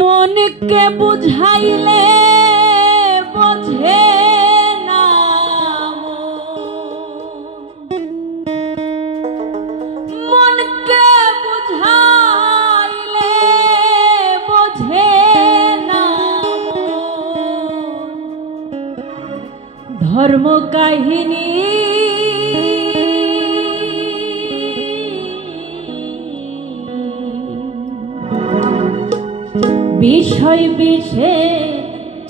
মনকে বুঝাইলে বোঝে না মনকে বুঝাইলে বোঝে না ধর্ম কাহিনী বিষয় বিষে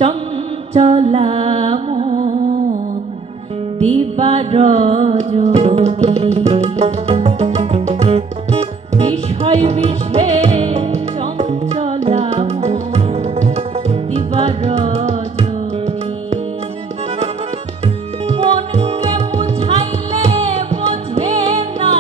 চঞ্চলা মন দিবা রজনী বিষয় বিষে চঞ্চলা মন দিবা রজনী মনকে বুঝাইলে বোঝে না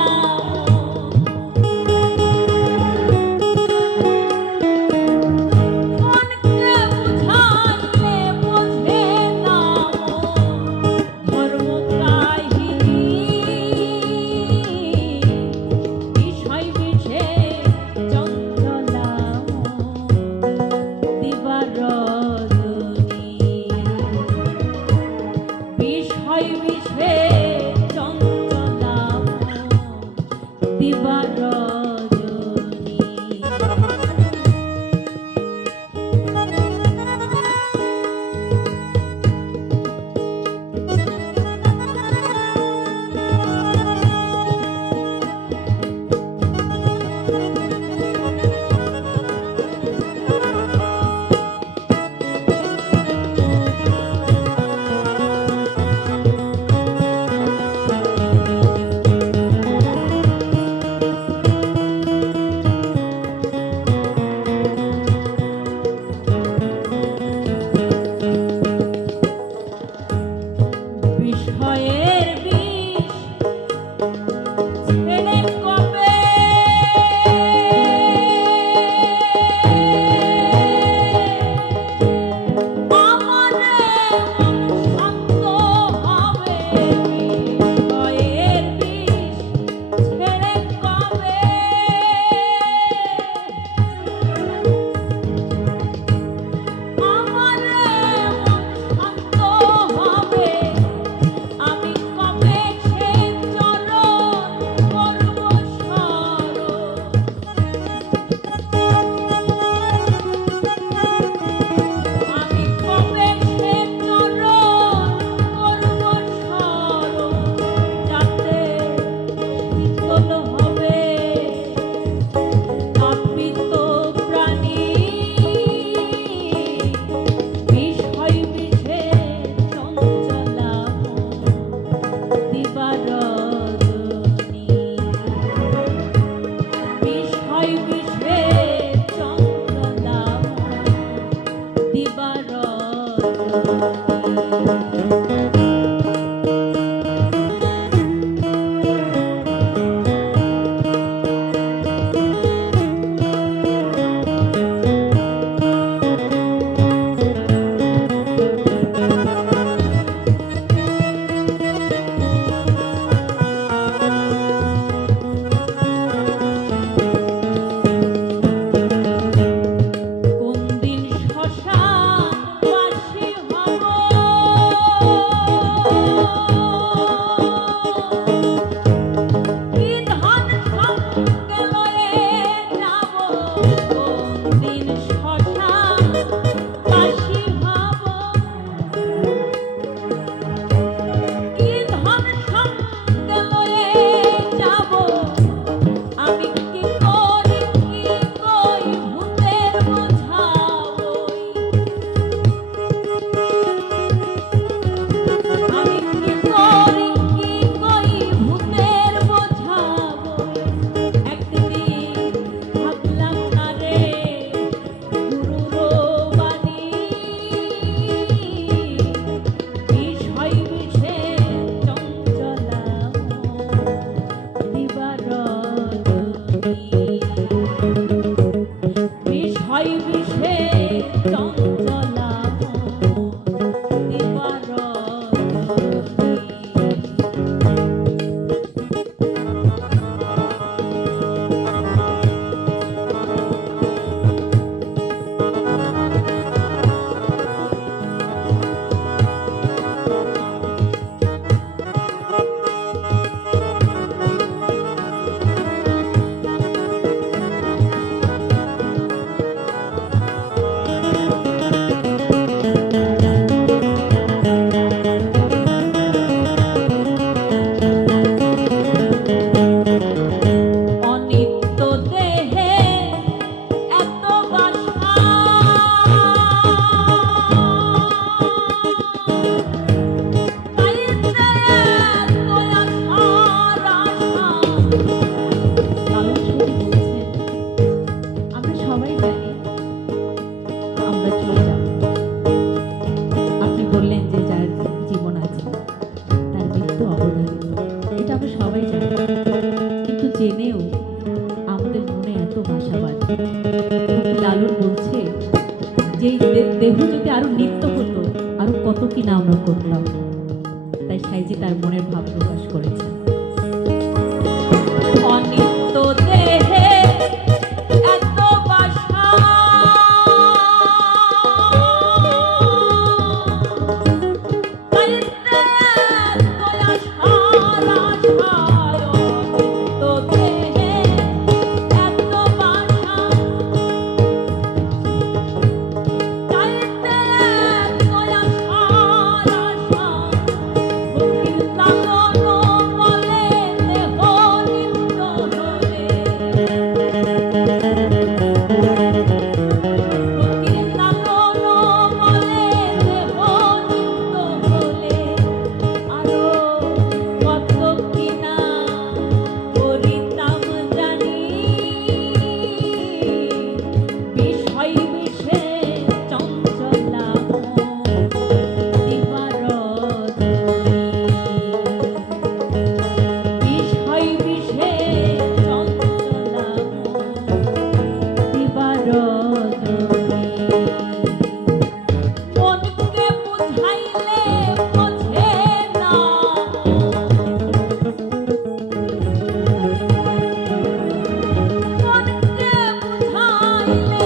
আমরা চলে যাব। আপনি বললেন যে যার জীবন আছে তার মৃত্যু অবধারিত, এটা আমরা সবাই জানি, কিন্তু জেনেও আমাদের মনে এত বাসা বাঁধে। লালন বলছে যে এই দেহ যদি আরো নিত্য হতো আরো কত কি না আমরা করতাম। তাই সাইজি তার মনের ভাব প্রকাশ করেছে। অনিত্য দেহে এত বাসা, তাইতে এত আশার আশায়। অনিত্য দেহে এত বাসা, তাইতে এত আশার আশা। ফকির লালন বলে দেহ নিত্য হলে, ফকির লালন বলে দেহ নিত্য হলে আরো কত কি না করিতাম জানি। বিষয় বিষে চঞ্চলা মন দিবারজনী। বিষয় বিষে চঞ্চলা মন দিবারজনী। মনকে বুঝাইলে বোঝে না, মনকে বুঝাইলে